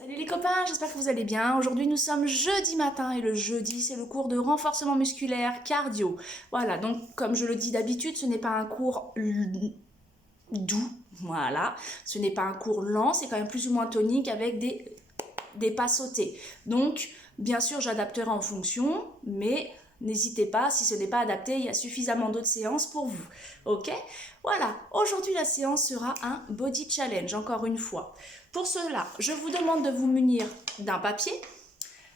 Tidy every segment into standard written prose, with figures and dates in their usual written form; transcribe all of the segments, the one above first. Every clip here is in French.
Salut les copains, j'espère que vous allez bien. Aujourd'hui nous sommes jeudi matin et le jeudi c'est le cours de renforcement musculaire cardio. Voilà, donc comme je le dis d'habitude, ce n'est pas un cours doux, voilà. Ce n'est pas un cours lent, c'est quand même plus ou moins tonique avec des pas sautés. Donc bien sûr j'adapterai en fonction, mais n'hésitez pas, si ce n'est pas adapté, il y a suffisamment d'autres séances pour vous. Ok? Voilà, aujourd'hui la séance sera un body challenge, encore une fois. Pour cela, je vous demande de vous munir d'un papier,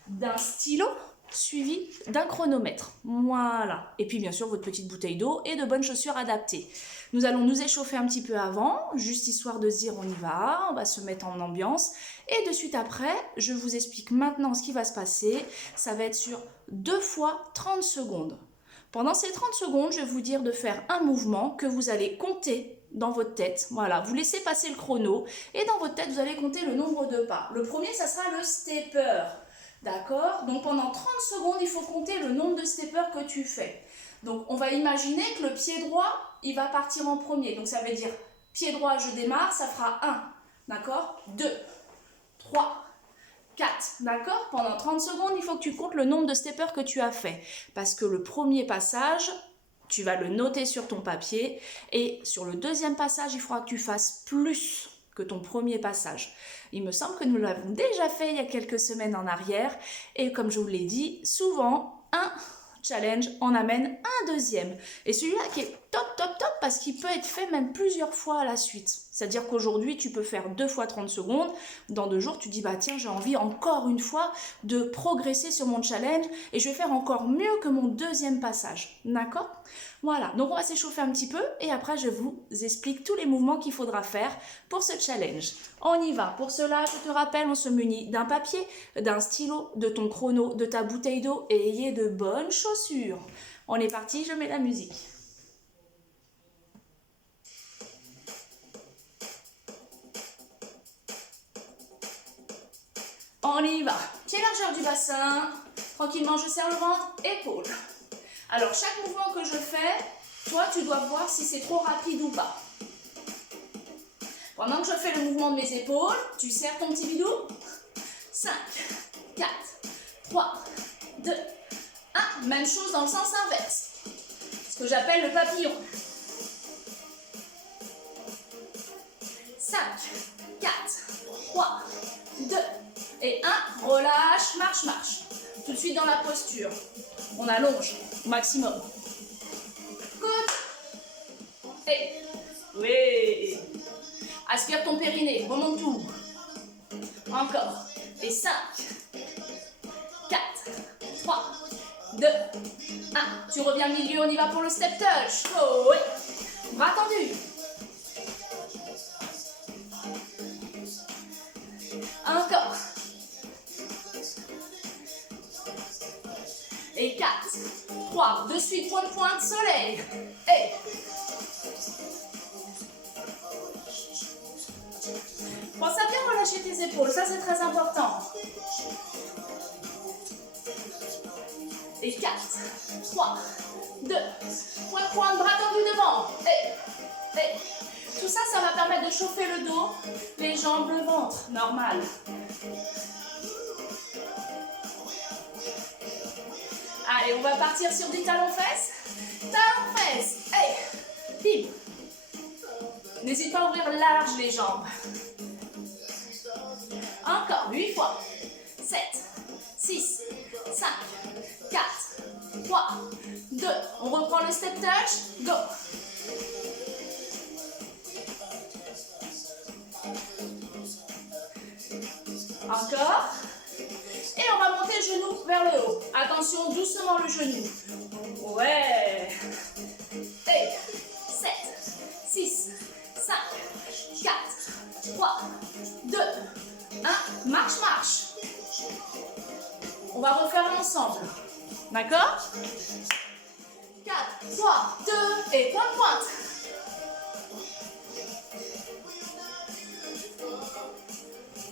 d'un stylo, suivi d'un chronomètre. Voilà. Et puis bien sûr votre petite bouteille d'eau et de bonnes chaussures adaptées. Nous allons nous échauffer un petit peu avant, juste histoire de se dire on y va se mettre en ambiance. Et de suite après, je vous explique maintenant ce qui va se passer. Ça va être sur 2 fois 30 secondes. Pendant ces 30 secondes, je vais vous dire de faire un mouvement que vous allez compter dans votre tête. Voilà, vous laissez passer le chrono et dans votre tête, vous allez compter le nombre de pas. Le premier, ça sera le stepper. D'accord? Donc pendant 30 secondes, il faut compter le nombre de steppers que tu fais. Donc on va imaginer que le pied droit, il va partir en premier. Donc ça veut dire pied droit, je démarre, ça fera 1. D'accord? 2, 3, 4, d'accord? Pendant 30 secondes, il faut que tu comptes le nombre de steppers que tu as fait. Parce que le premier passage, tu vas le noter sur ton papier. Et sur le deuxième passage, il faudra que tu fasses plus que ton premier passage. Il me semble que nous l'avons déjà fait il y a quelques semaines en arrière. Et comme je vous l'ai dit, souvent, un challenge en amène un deuxième. Et celui-là qui est top parce qu'il peut être fait même plusieurs fois à la suite. C'est-à-dire qu'aujourd'hui, tu peux faire 2 fois 30 secondes. Dans 2 jours, tu dis, bah tiens, j'ai envie encore une fois de progresser sur mon challenge et je vais faire encore mieux que mon deuxième passage. D'accord? Voilà, donc on va s'échauffer un petit peu et après, je vous explique tous les mouvements qu'il faudra faire pour ce challenge. On y va. Pour cela, je te rappelle, on se munit d'un papier, d'un stylo, de ton chrono, de ta bouteille d'eau et ayez de bonnes chaussures. On est parti, je mets la musique. On y va. Pied largeur du bassin. Tranquillement, je serre le ventre, épaules. Alors, chaque mouvement que je fais, toi, tu dois voir si c'est trop rapide ou pas. Pendant que je fais le mouvement de mes épaules, tu serres ton petit bidou. 5, 4, 3, 2, 1. Même chose dans le sens inverse. Ce que j'appelle le papillon. 5, 4, 3, 2 et 1. Relâche, marche, marche. Tout de suite dans la posture. On allonge au maximum. Good. Et oui. Aspire ton périnée, remonte tout. Encore. Et 5, 4, 3, 2, 1. Tu reviens milieu, on y va pour le step touch. Oh, oui. Bras tendus. Encore. Et 4, 3, de suite, point de pointe, soleil. Et pense à bien relâcher tes épaules, ça c'est très important. Et 4, 3, 2, point de pointe, bras tendus devant. Et tout ça, ça va permettre de chauffer le dos, les jambes, le ventre, normal. Allez, on va partir sur des talons-fesses. Talons-fesses. Hey, bim. N'hésite pas à ouvrir large les jambes. Encore, 8 fois. 7, 6, 5, 4, 3, 2. On reprend le step touch. Go. Encore. Et on va monter le genou vers le haut. Attention, doucement le genou. Ouais. Et 7, 6, 5, 4, 3, 2, 1. Marche, marche. On va refaire ensemble. D'accord? 4, 3, 2 et point de pointe.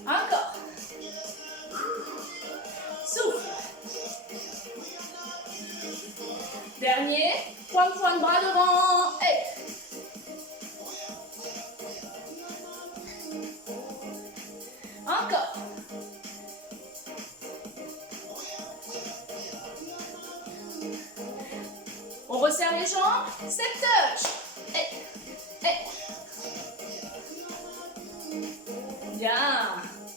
Encore. Souffle. Dernier. Point de bras devant. Et encore. Resserre les jambes. Step touch. Bien.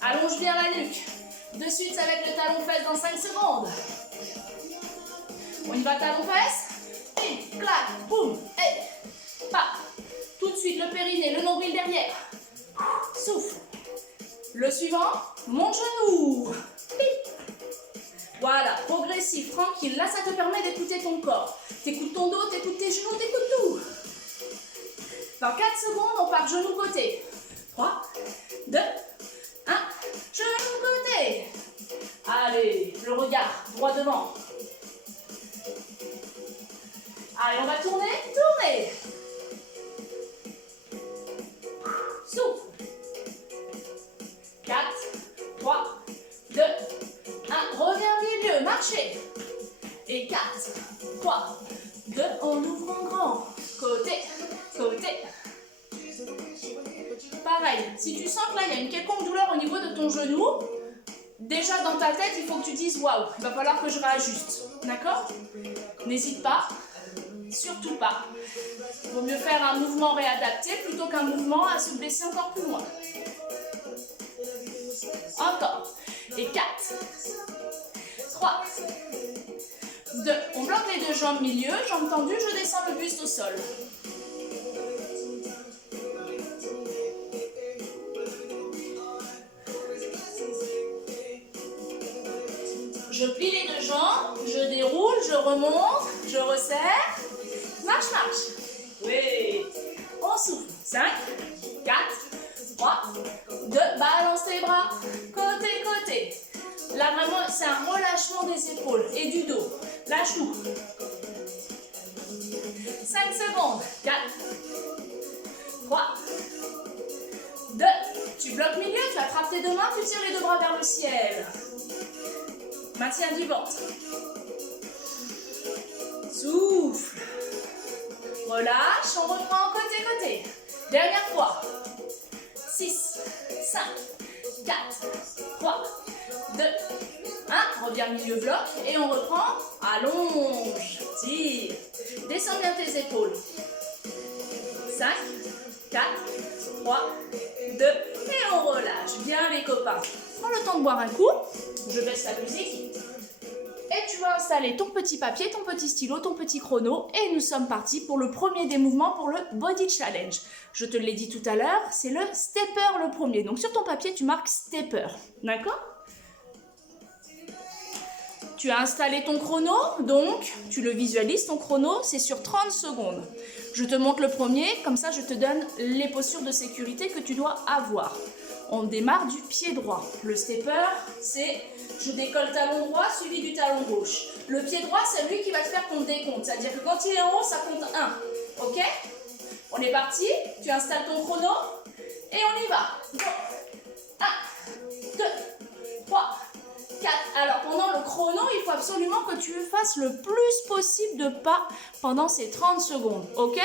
Allonge bien la nuque. De suite avec le talon-fesse dans 5 secondes. On y va, talon-fesse. Pim, clac, boum. Pas. Tout de suite le périnée, le nombril derrière. Souffle. Le suivant, mon genou. Voilà, progressif, tranquille. Là, ça te permet d'écouter ton corps. T'écoutes ton dos, t'écoutes tes genoux, t'écoutes tout. Dans 4 secondes, on part genou côté. 3, 2, 1. Genou côté. Allez, le regard droit devant. Allez, on va tourner, tourner. Souffle. 4, 3, 2, 1. Reviens milieu, marchez. Et 4, 3, 2, on ouvre en grand. Côté, côté. Pareil, si tu sens que là, il y a une quelconque douleur au niveau de ton genou, déjà dans ta tête, il faut que tu dises « Waouh, il va falloir que je réajuste. » D'accord? N'hésite pas, surtout pas. Il vaut mieux faire un mouvement réadapté plutôt qu'un mouvement à se blesser encore plus loin. Encore. Et 4, 3, 2. On bloque les deux jambes milieu, jambes tendues, je descends le buste au sol. Je plie les deux jambes, je déroule, je remonte, je resserre. Marche, marche. Oui. On souffle. 5, 4, 3, 2. Balance tes bras. Côté, côté. Là, vraiment, c'est un relâchement des épaules et du dos. Lâche tout. 5 secondes. 4, 3, 2. Tu bloques milieu, tu attrapes tes deux mains, tu tires les deux bras vers le ciel. Maintien du ventre. Souffle. Relâche, on reprend côté, côté. Dernière fois. 6, 5, 4, 3, 2, 1. Reviens milieu bloc et on reprend. Allonge, tire. Descends bien tes épaules. 5, 4, 3, 2. Et on relâche. Bien les copains. Prends le temps de boire un coup. Je baisse la musique. Et tu vas installer ton petit papier, ton petit stylo, ton petit chrono. Et nous sommes partis pour le premier des mouvements pour le Body Challenge. Je te l'ai dit tout à l'heure, c'est le stepper le premier. Donc sur ton papier, tu marques stepper. D'accord? Tu as installé ton chrono, donc tu le visualises, ton chrono, c'est sur 30 secondes. Je te montre le premier, comme ça je te donne les postures de sécurité que tu dois avoir. On démarre du pied droit. Le stepper, c'est je décolle talon droit suivi du talon gauche. Le pied droit, c'est lui qui va te faire ton décompte. C'est-à-dire que quand il est en haut, ça compte 1. Ok? On est parti. Tu installes ton chrono et on y va. 1, 2, 3, 4. Alors, pendant le chrono, il faut absolument que tu fasses le plus possible de pas pendant ces 30 secondes. Ok?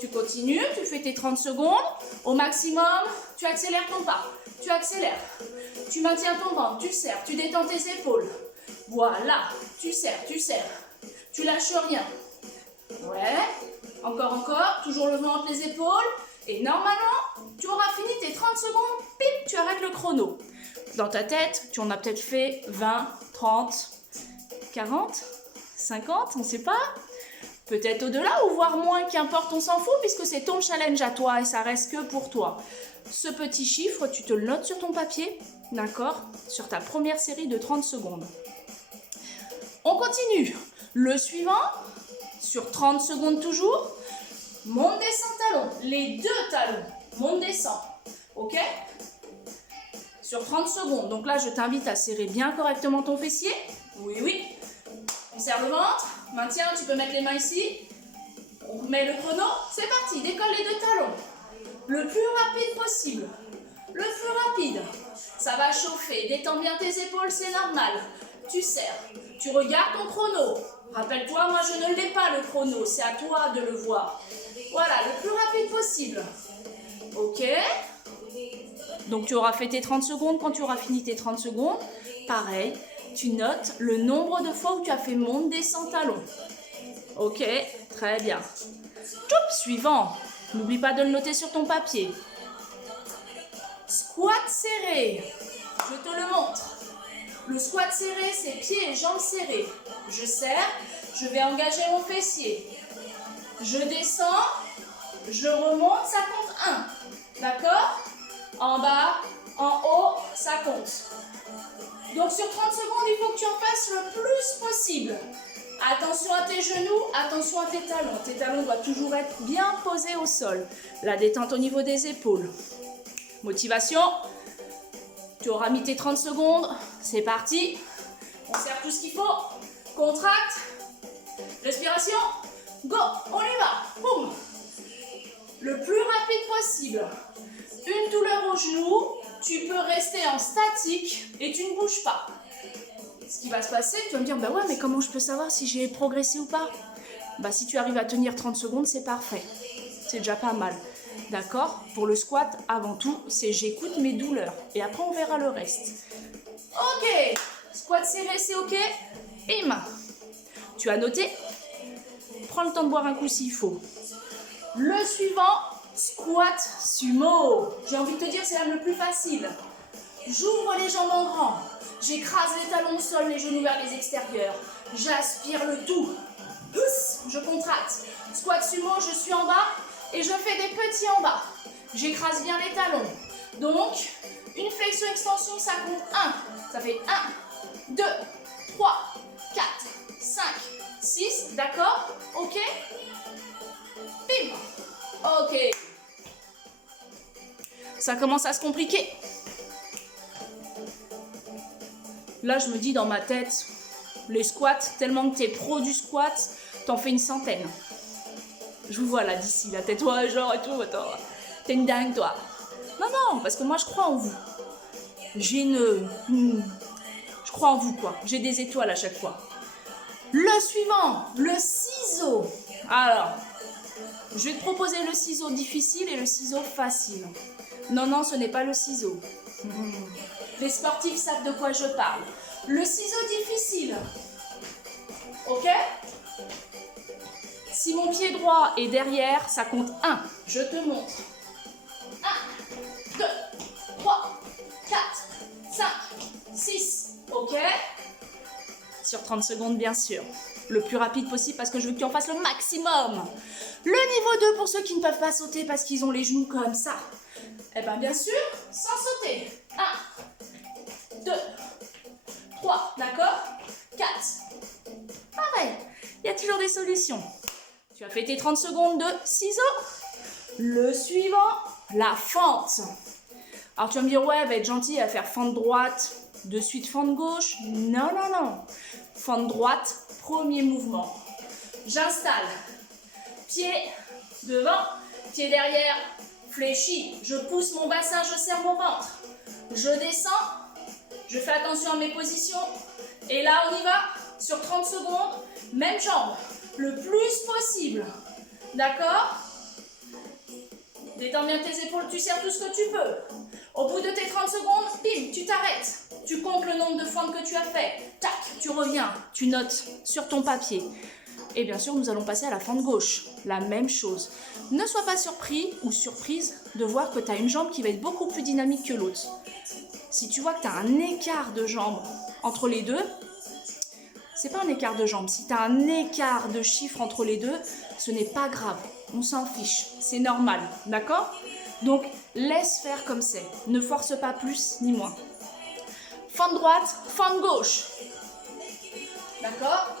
Tu continues, tu fais tes 30 secondes. Au maximum, tu accélères ton pas. Tu accélères. Tu maintiens ton ventre, tu serres, tu détends tes épaules. Voilà, tu serres, tu serres. Tu lâches rien. Ouais, encore, toujours le ventre, les épaules. Et normalement, tu auras fini tes 30 secondes, pip, tu arrêtes le chrono. Dans ta tête, tu en as peut-être fait 20, 30, 40, 50, on ne sait pas. Peut-être au-delà ou voire moins, qu'importe, on s'en fout puisque c'est ton challenge à toi et ça reste que pour toi. Ce petit chiffre, tu te le notes sur ton papier, d'accord? Sur ta première série de 30 secondes. On continue. Le suivant, sur 30 secondes toujours, monte, descend, talon. Les deux talons, monte, descend. Ok? Sur 30 secondes. Donc là, je t'invite à serrer bien correctement ton fessier. Oui, oui. On serre le ventre. Maintien, tu peux mettre les mains ici. On met le chrono. C'est parti. Décolle les deux talons. Le plus rapide possible. Le plus rapide. Ça va chauffer. Détends bien tes épaules, c'est normal. Tu serres. Tu regardes ton chrono. Rappelle-toi, moi je ne l'ai pas le chrono. C'est à toi de le voir. Voilà, le plus rapide possible. Ok. Donc tu auras fait tes 30 secondes. Quand tu auras fini tes 30 secondes, pareil, tu notes le nombre de fois où tu as fait monte, descend, talon. Ok, très bien. Top, suivant. N'oublie pas de le noter sur ton papier. Squat serré. Je te le montre. Le squat serré, c'est pieds et jambes serrés. Je serre, je vais engager mon fessier. Je descends, je remonte, ça compte 1. D'accord? En bas, en haut, ça compte. Donc sur 30 secondes, il faut que tu en fasses le plus possible. Attention à tes genoux, attention à tes talons. Tes talons doivent toujours être bien posés au sol. La détente au niveau des épaules. Motivation. Tu auras mis tes 30 secondes. C'est parti. On serre tout ce qu'il faut. Contracte. Respiration. Go. On y va. Boum. Le plus rapide possible. Une douleur au genou. Tu peux rester en statique et tu ne bouges pas. Ce qui va se passer, tu vas me dire, bah ouais, mais comment je peux savoir si j'ai progressé ou pas? Bah si tu arrives à tenir 30 secondes, c'est parfait. C'est déjà pas mal. D'accord? Pour le squat, avant tout, c'est j'écoute mes douleurs. Et après, on verra le reste. Ok. Squat serré, c'est ok. Bim. Tu as noté? Prends le temps de boire un coup s'il faut. Le suivant, squat sumo. J'ai envie de te dire, c'est même le plus facile. J'ouvre les jambes en grand. J'écrase les talons au sol, les genoux vers les extérieurs. J'aspire le tout. Je contracte. Squat sumo, je suis en bas et je fais des petits en bas. J'écrase bien les talons. Donc, une flexion-extension, ça compte 1. Ça fait 1, 2, 3, 4, 5, 6. D'accord? Ok? Bim. Ok. Ça commence à se compliquer. Là, je me dis dans ma tête, les squats, tellement que t'es pro du squat, t'en fais une centaine. Je vous vois là d'ici, la tête, ouais, genre et tout, attends, t'es une dingue toi. Non, non, parce que moi je crois en vous. J'ai je crois en vous quoi, j'ai des étoiles à chaque fois. Le suivant, le ciseau. Alors, je vais te proposer le ciseau difficile et le ciseau facile. Non, non, ce n'est pas le ciseau. Les sportifs savent de quoi je parle. Le ciseau difficile. Ok? Si mon pied droit est derrière, ça compte 1. Je te montre. 1, 2, 3, 4, 5, 6. Ok? Sur 30 secondes, bien sûr. Le plus rapide possible parce que je veux que tu en fasses le maximum. Le niveau 2 pour ceux qui ne peuvent pas sauter parce qu'ils ont les genoux comme ça. Eh bien, bien sûr, sans sauter. 1, 2, 3, d'accord? 4. Pareil, il y a toujours des solutions. Tu as fait tes 30 secondes de ciseaux. Le suivant, la fente. Alors tu vas me dire, ouais, elle va être gentille à faire fente droite, de suite fente gauche. Non, non, non. Fente droite, premier mouvement. J'installe. Pied devant, pied derrière, fléchi. Je pousse mon bassin, je serre mon ventre. Je descends. Je fais attention à mes positions. Et là, on y va. Sur 30 secondes, même jambe. Le plus possible. D'accord? Détends bien tes épaules, tu serres tout ce que tu peux. Au bout de tes 30 secondes, bim, tu t'arrêtes. Tu comptes le nombre de fentes que tu as fait. Tac, tu reviens. Tu notes sur ton papier. Et bien sûr, nous allons passer à la fente gauche. La même chose. Ne sois pas surpris ou surprise de voir que tu as une jambe qui va être beaucoup plus dynamique que l'autre. Si tu vois que tu as un écart de jambes entre les deux, c'est pas un écart de jambes. Si tu as un écart de chiffres entre les deux, ce n'est pas grave. On s'en fiche. C'est normal. D'accord? Donc, laisse faire comme c'est. Ne force pas plus ni moins. Fente droite, fente gauche. D'accord?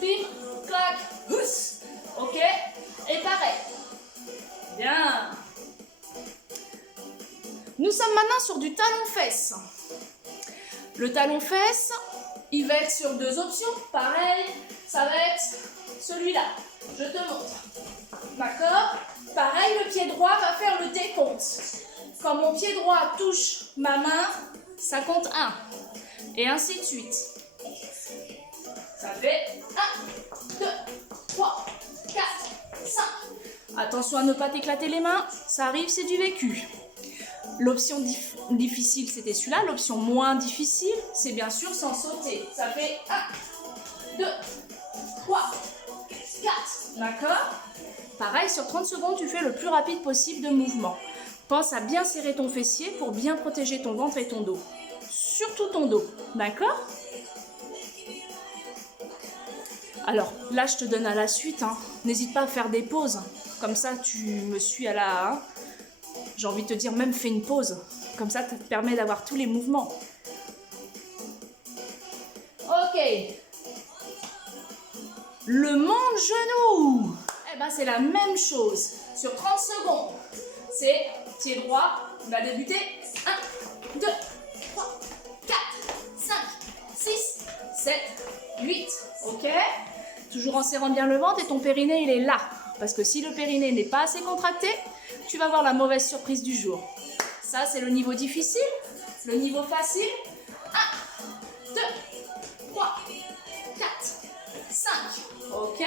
Pim, clac, housse. Ok? Et pareil. Bien. Nous sommes maintenant sur du talon-fesse. Le talon-fesse, il va être sur deux options. Pareil, ça va être celui-là. Je te montre. D'accord? Pareil, le pied droit va faire le décompte. Quand mon pied droit touche ma main, ça compte 1. Et ainsi de suite. Ça fait 1, 2, 3, 4, 5. Attention à ne pas t'éclater les mains. Ça arrive, c'est du vécu. L'option difficile, c'était celui-là. L'option moins difficile, c'est bien sûr sans sauter. Ça fait 1, 2, 3, 4. D'accord? Pareil, sur 30 secondes, tu fais le plus rapide possible de mouvement. Pense à bien serrer ton fessier pour bien protéger ton ventre et ton dos. Surtout ton dos. D'accord? Alors, là, je te donne à la suite. Hein. N'hésite pas à faire des pauses. Comme ça, tu me suis à la... Hein. J'ai envie de te dire, même fais une pause. Comme ça, ça te permet d'avoir tous les mouvements. Ok. Le monte-genou. Eh ben, c'est la même chose. Sur 30 secondes. C'est pied droit. On va débuter. 1, 2, 3, 4, 5, 6, 7, 8. Ok? Toujours en serrant bien le ventre et ton périnée, il est là. Parce que si le périnée n'est pas assez contracté, tu vas avoir la mauvaise surprise du jour. Ça, c'est le niveau difficile. Le niveau facile. 1, 2, 3, 4, 5. Ok?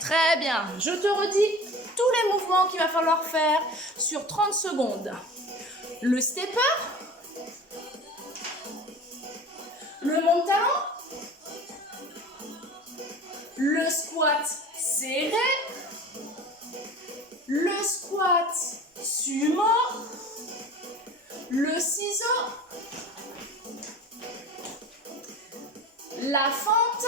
Très bien. Je te redis tous les mouvements qu'il va falloir faire sur 30 secondes. Le stepper. Le monte-talon. Le squat serré. Le squat sumo. Le ciseau. La fente.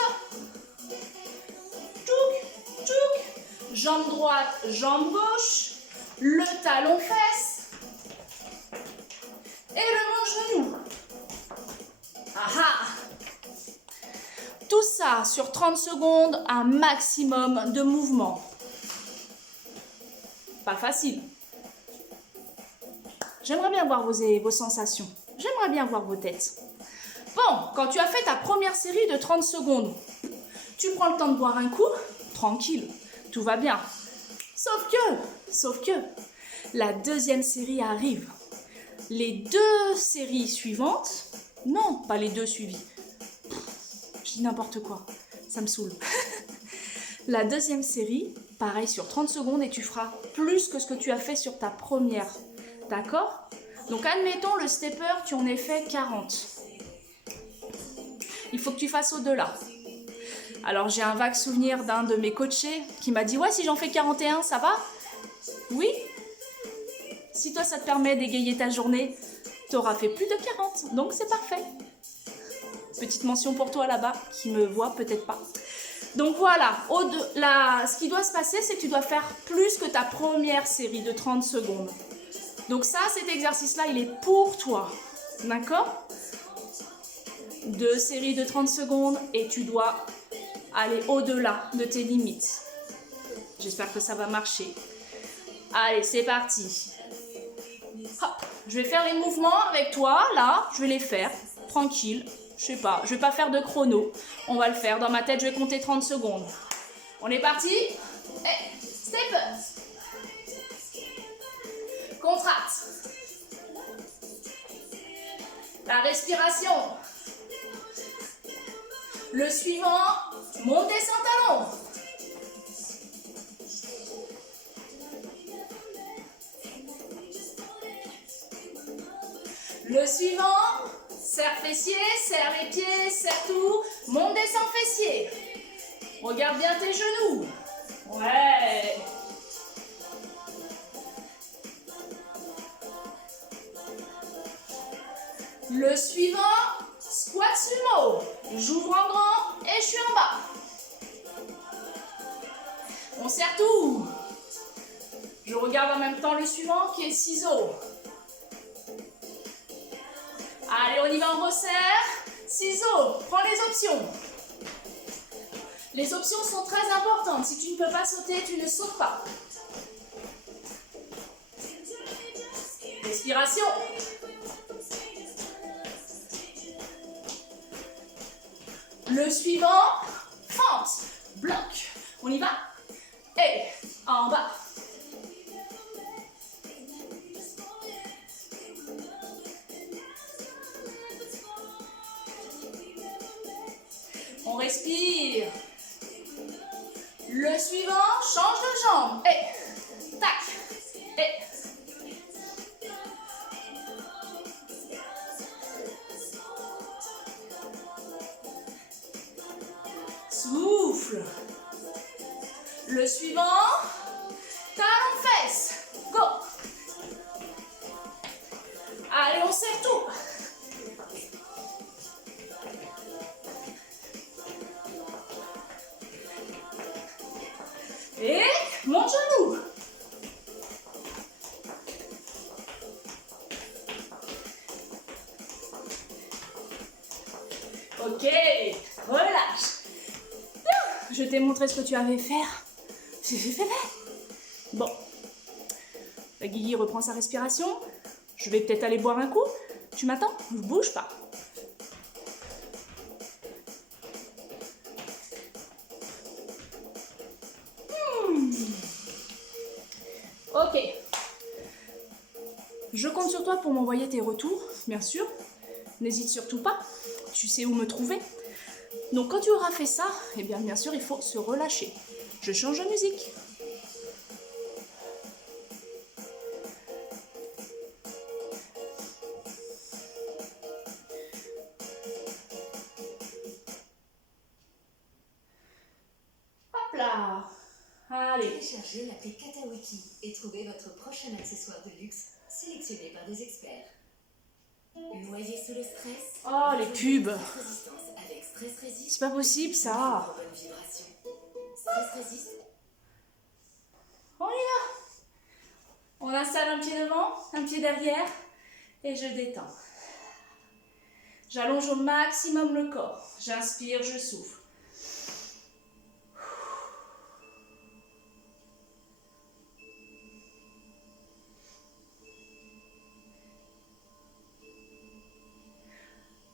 Tchouk, tchouk. Jambe droite, jambe gauche. Le talon fesse. Et le monte-genou. Aha! Tout ça sur 30 secondes, un maximum de mouvement. Pas facile. J'aimerais bien voir vos sensations. J'aimerais bien voir vos têtes. Bon, quand tu as fait ta première série de 30 secondes, tu prends le temps de boire un coup, tranquille, tout va bien. Sauf que, la deuxième série arrive. Les 2 séries suivantes, non, pas les 2 suivies. Je dis n'importe quoi, ça me saoule. La deuxième série, pareil sur 30 secondes et tu feras plus que ce que tu as fait sur ta première. D'accord? Donc admettons le stepper, tu en as fait 40. Il faut que tu fasses au-delà. Alors j'ai un vague souvenir d'un de mes coachés qui m'a dit « Ouais, si j'en fais 41, ça va ?» Oui. Si toi ça te permet d'égayer ta journée, tu auras fait plus de 40, donc c'est parfait. Petite mention pour toi là-bas, qui me voit peut-être pas. Donc voilà, ce qui doit se passer, c'est que tu dois faire plus que ta première série de 30 secondes. Donc ça, cet exercice-là, il est pour toi. D'accord? 2 séries de 30 secondes et tu dois aller au-delà de tes limites. J'espère que ça va marcher. Allez, c'est parti. Hop, je vais faire les mouvements avec toi, là, je vais les faire, tranquille. Je sais pas, je vais pas faire de chrono. On va le faire. Dans ma tête, je vais compter 30 secondes. On est parti? Et step up. Contracte. La respiration. Le suivant, monte descend talon. Le suivant, serre fessier, serre les pieds, serre tout, monte descend fessier. Regarde bien tes genoux. Ouais. Le suivant, squat sumo. J'ouvre en grand et je suis en bas. On serre tout. Je regarde en même temps le suivant qui est ciseau. Allez, on y va, on resserre. Ciseaux, prends les options. Les options sont très importantes. Si tu ne peux pas sauter, tu ne sautes pas. Respiration. Le suivant, fente, bloc. On y va. Et en bas. On respire. Le suivant, change de jambe. Et tac. Et souffle. Le suivant. Talon fesse. Go. Allez, on serre tout. Et mon genou. Ok, relâche. Je t'ai montré ce que tu avais faire. J'ai fait. Bon. La Guigui reprend sa respiration. Je vais peut-être aller boire un coup. Tu m'attends? Je bouge pas. Ok. Je compte sur toi pour m'envoyer tes retours, bien sûr. N'hésite surtout pas. Tu sais où me trouver. Donc quand tu auras fait ça, eh bien sûr, il faut se relâcher. Je change de musique. Hop là. Allez. Téléchargez l'appli Katawiki et trouvez votre prochain accessoire de luxe sélectionné par des experts. Noyé sous le stress. Oh, les pubs. Résistance avec Stress Résist. C'est pas possible ça. Bonne vibration. Stress Résist. On y va. On installe un pied devant, un pied derrière et je détends. J'allonge au maximum le corps. J'inspire, je souffle.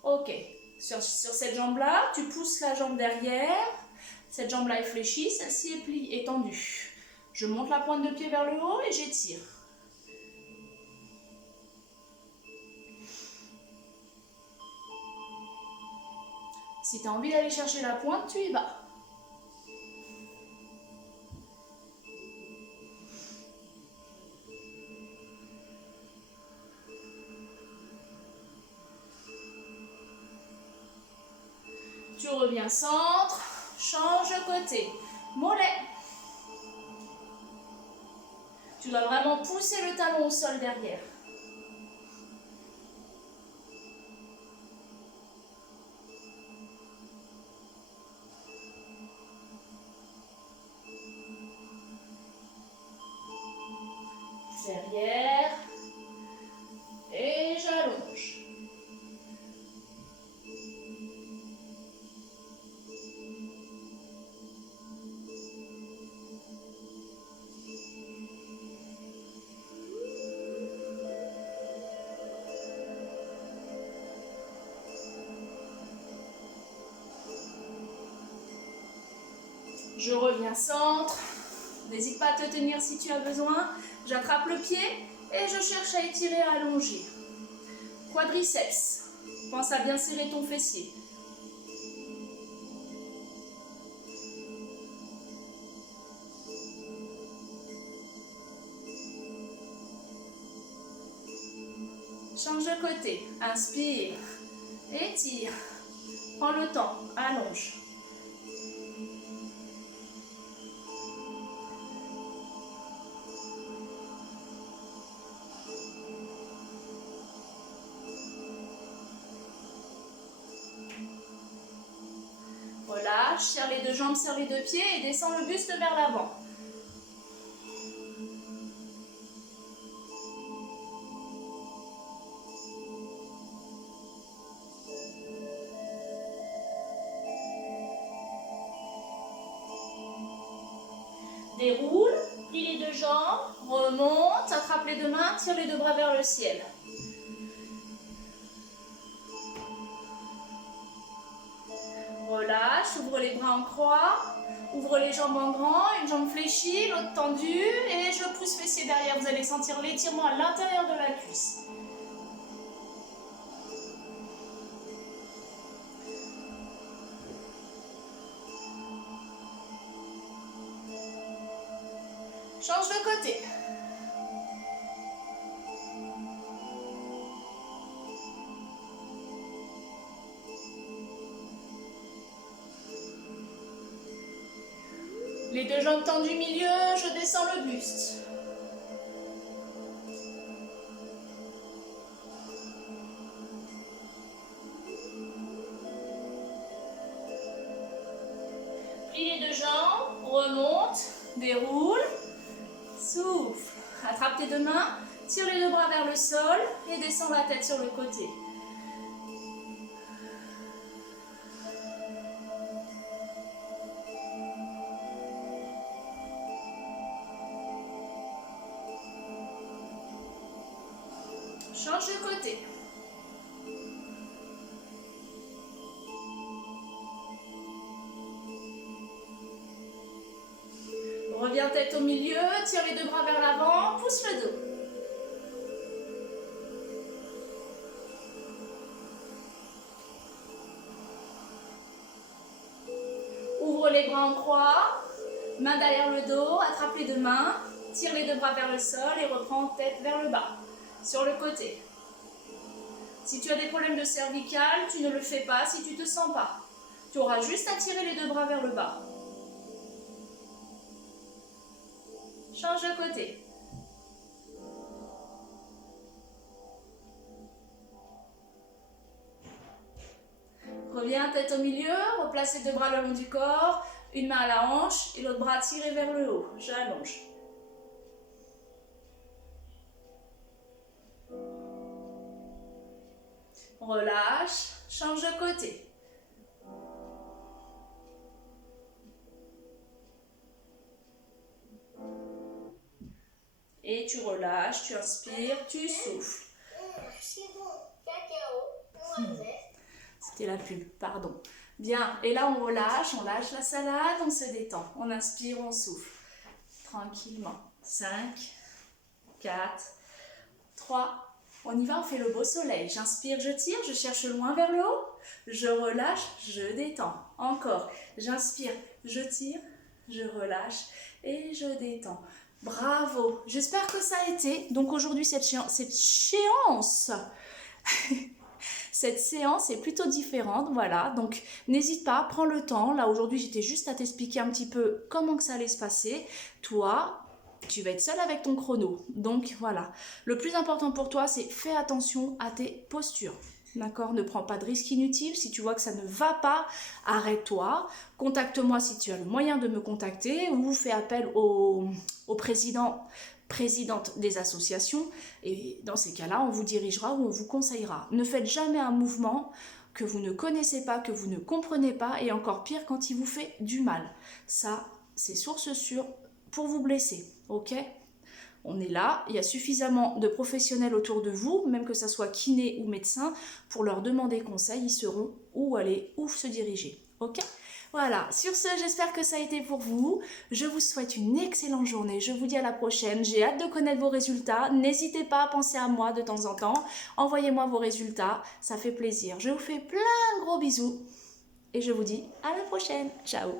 Ok, sur cette jambe-là, tu pousses la jambe derrière. Cette jambe-là est fléchie, celle-ci est pliée, est tendue. Je monte la pointe de pied vers le haut et j'étire. Si tu as envie d'aller chercher la pointe, tu y vas. Tu reviens centre, change de côté. Mollet. Tu dois vraiment pousser le talon au sol derrière. Derrière. Et j'allonge. Je reviens centre. N'hésite pas à te tenir si tu as besoin. J'attrape le pied et je cherche à étirer, à allonger. Quadriceps. Pense à bien serrer ton fessier. Change de côté. Inspire. Étire. Prends le temps. Allonge. Relâche, serre les deux jambes, serre les deux pieds et descends le buste vers l'avant. Déroule, plie les deux jambes, remonte, attrape les deux mains, tire les deux bras vers le ciel. Relâche, ouvre les bras en croix, ouvre les jambes en grand, une jambe fléchie, l'autre tendue et je pousse fessier derrière. Vous allez sentir l'étirement à l'intérieur de la cuisse. Change de côté. Les deux jambes tendues milieu, je descends le buste. Plie les deux jambes, remonte, déroule, souffle. Attrape tes deux mains, tire les deux bras vers le sol et descends la tête sur le côté. Change de côté. Reviens tête au milieu, tire les deux bras vers l'avant, pousse le dos. Ouvre les bras en croix, main derrière le dos, attrape les deux mains, tire les deux bras vers le sol et reprends tête vers le bas, sur le côté. Si tu as des problèmes de cervicales, tu ne le fais pas si tu ne te sens pas. Tu auras juste à tirer les deux bras vers le bas. Change de côté. Reviens tête au milieu, replace les deux bras le long du corps, une main à la hanche et l'autre bras tiré vers le haut. J'allonge. Relâche, change de côté. Et tu relâches, tu inspires, tu souffles. C'était la pub, pardon. Bien, et là on lâche la salade, on se détend. On inspire, on souffle. Tranquillement. 5, 4, 3, on y va, on fait le beau soleil. J'inspire, je tire, je cherche loin vers le haut. Je relâche, je détends. Encore, j'inspire, je tire, je relâche et je détends. Bravo, j'espère que ça a été. Donc aujourd'hui, cette séance est plutôt différente, voilà. Donc n'hésite pas, prends le temps. Là aujourd'hui, j'étais juste à t'expliquer un petit peu comment que ça allait se passer. Toi, tu vas être seule avec ton chrono. Donc voilà, le plus important pour toi, c'est fais attention à tes postures. D'accord, ne prends pas de risques inutiles. Si tu vois que ça ne va pas, arrête-toi. Contacte-moi si tu as le moyen de me contacter ou fais appel au présidente des associations. Et dans ces cas-là, on vous dirigera ou on vous conseillera. Ne faites jamais un mouvement que vous ne connaissez pas, que vous ne comprenez pas et encore pire quand il vous fait du mal. Ça, c'est source sûre pour vous blesser. Ok ? On est là, il y a suffisamment de professionnels autour de vous, même que ce soit kiné ou médecin, pour leur demander conseil, ils sauront où aller, où se diriger. Ok ? Voilà, sur ce, j'espère que ça a été pour vous. Je vous souhaite une excellente journée. Je vous dis à la prochaine. J'ai hâte de connaître vos résultats. N'hésitez pas à penser à moi de temps en temps. Envoyez-moi vos résultats, ça fait plaisir. Je vous fais plein de gros bisous et je vous dis à la prochaine. Ciao!